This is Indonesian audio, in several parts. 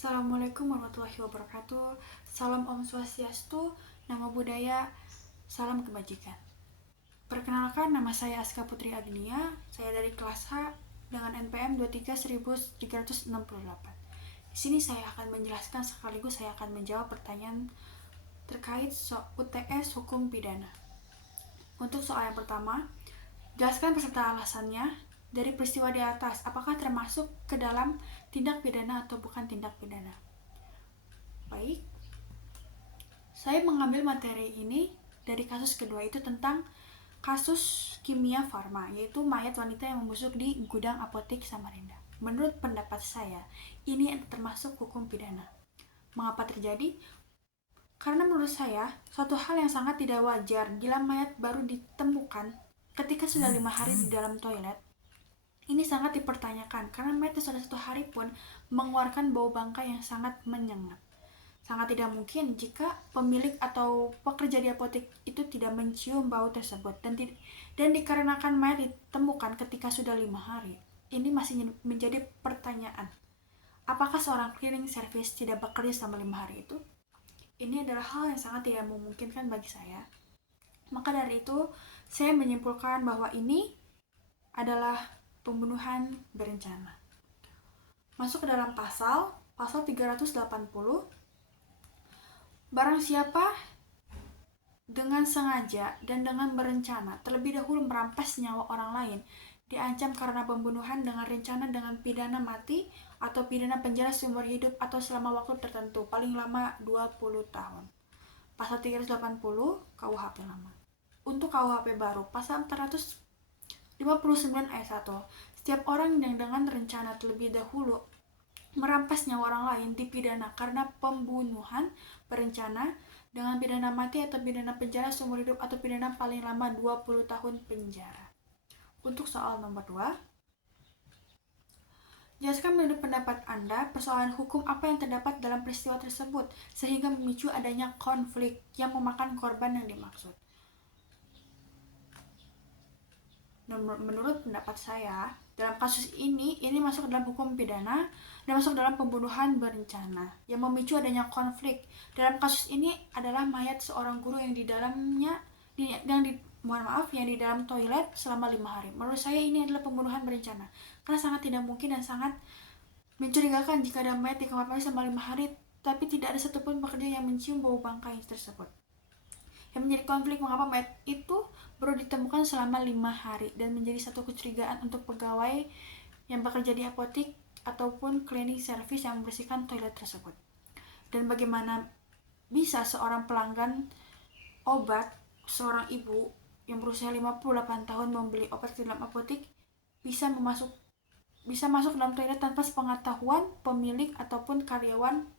Assalamualaikum warahmatullahi wabarakatuh. Salam Om Swastiastu, Namo Buddhaya, salam kebajikan. Perkenalkan, nama saya Aska Putri Agnia. Saya dari kelas H dengan NPM 23.368. Di sini saya akan menjelaskan sekaligus saya akan menjawab pertanyaan terkait UTS hukum pidana. Untuk soal yang pertama, jelaskan beserta alasannya dari peristiwa di atas, apakah termasuk ke dalam tindak pidana atau bukan tindak pidana. Baik, saya mengambil materi ini dari kasus kedua, itu tentang kasus kimia farma, yaitu mayat wanita yang membusuk di gudang apotek Samarinda. Menurut pendapat saya, ini termasuk hukum pidana. Mengapa terjadi? Karena menurut saya, suatu hal yang sangat tidak wajar bila mayat baru ditemukan ketika sudah 5 hari di dalam toilet. Ini sangat dipertanyakan karena mayat sudah 1 hari pun mengeluarkan bau bangkai yang sangat menyengat. Sangat tidak mungkin jika pemilik atau pekerja di apotek itu tidak mencium bau tersebut dan dikarenakan mayat ditemukan ketika sudah 5 hari. Ini masih menjadi pertanyaan. Apakah seorang cleaning service tidak bekerja selama 5 hari itu? Ini adalah hal yang sangat tidak memungkinkan bagi saya. Maka dari itu, saya menyimpulkan bahwa ini adalah pembunuhan berencana. Masuk ke dalam pasal 380. Barang siapa dengan sengaja dan dengan berencana terlebih dahulu merampas nyawa orang lain diancam karena pembunuhan dengan rencana dengan pidana mati atau pidana penjara seumur hidup atau selama waktu tertentu, paling lama 20 tahun. Pasal 380 KUHP lama. Untuk KUHP baru, pasal 459 ayat 1. Setiap orang yang dengan rencana terlebih dahulu merampas nyawa orang lain dipidana karena pembunuhan berencana dengan pidana mati atau pidana penjara seumur hidup atau pidana paling lama 20 tahun penjara. Untuk soal nomor 2, jelaskan menurut pendapat Anda persoalan hukum apa yang terdapat dalam peristiwa tersebut sehingga memicu adanya konflik yang memakan korban yang dimaksud. Menurut pendapat saya, dalam kasus ini masuk dalam hukum pidana dan masuk dalam pembunuhan berencana yang memicu adanya konflik. Dalam kasus ini adalah mayat seorang guru yang di dalamnya yang di dalam toilet selama 5 hari. Menurut saya ini adalah pembunuhan berencana karena sangat tidak mungkin dan sangat mencurigakan jika ada mayat di kamar mandi selama 5 hari tapi tidak ada satupun pekerja yang mencium bau bangkai tersebut. Yang menjadi konflik mengapa mayat itu baru ditemukan selama 5 hari dan menjadi satu kecurigaan untuk pegawai yang bekerja di apotek ataupun cleaning service yang membersihkan toilet tersebut. Dan bagaimana bisa seorang pelanggan obat, seorang ibu yang berusia 58 tahun membeli obat di dalam apotek bisa masuk dalam toilet tanpa sepengetahuan pemilik ataupun karyawan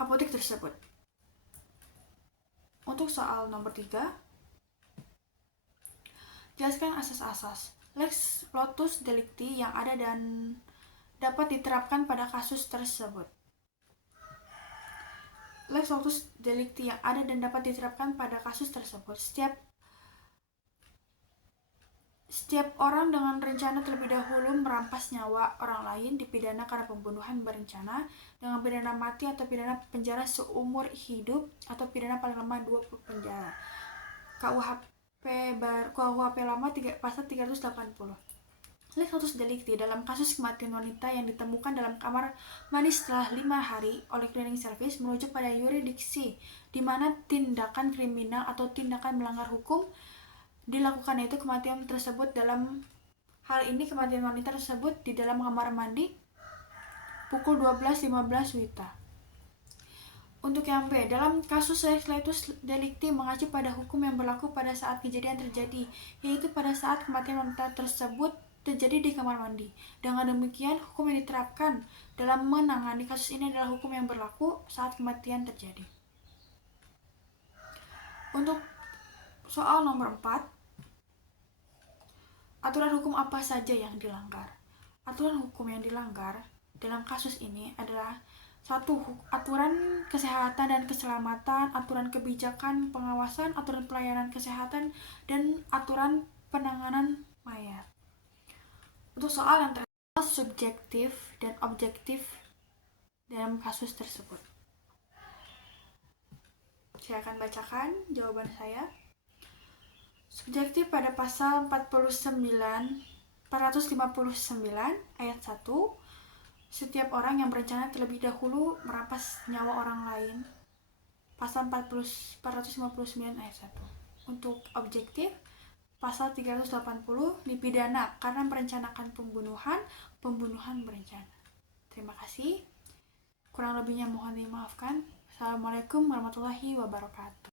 apotek tersebut. Untuk soal nomor 3, jelaskan asas-asas lex lotus delicti yang ada dan dapat diterapkan pada kasus tersebut. Lex lotus delicti yang ada dan dapat diterapkan pada kasus tersebut. Setiap orang dengan rencana terlebih dahulu merampas nyawa orang lain dipidana karena pembunuhan berencana dengan pidana mati atau pidana penjara seumur hidup atau pidana paling lama 20 penjara. KUHP lama pasal 380. Lex lotus delicti dalam kasus kematian wanita yang ditemukan dalam kamar mandi setelah 5 hari oleh cleaning service merujuk pada yurisdiksi di mana tindakan kriminal atau tindakan melanggar hukum dilakukan, yaitu kematian tersebut dalam hal ini kematian wanita tersebut di dalam kamar mandi pukul 12.15 WITA. Untuk yang B, dalam kasus lex lotus delicti mengacu pada hukum yang berlaku pada saat kejadian terjadi, yaitu pada saat kematian wanita tersebut terjadi di kamar mandi. Dengan demikian, hukum yang diterapkan dalam menangani kasus ini adalah hukum yang berlaku saat kematian terjadi. Untuk soal nomor 4, aturan hukum apa saja yang dilanggar? Aturan hukum yang dilanggar dalam kasus ini adalah 1. Aturan kesehatan dan keselamatan, aturan kebijakan pengawasan, aturan pelayanan kesehatan, dan aturan penanganan mayat. Untuk soal yang subjektif dan objektif dalam kasus tersebut. Saya akan bacakan jawaban saya. Subjektif pada pasal 459 ayat 1, setiap orang yang berencana terlebih dahulu merampas nyawa orang lain. Pasal 459 ayat 1. Untuk objektif, pasal 380 dipidana karena merencanakan pembunuhan berencana. Terima kasih. Kurang lebihnya mohon dimaafkan. Assalamualaikum warahmatullahi wabarakatuh.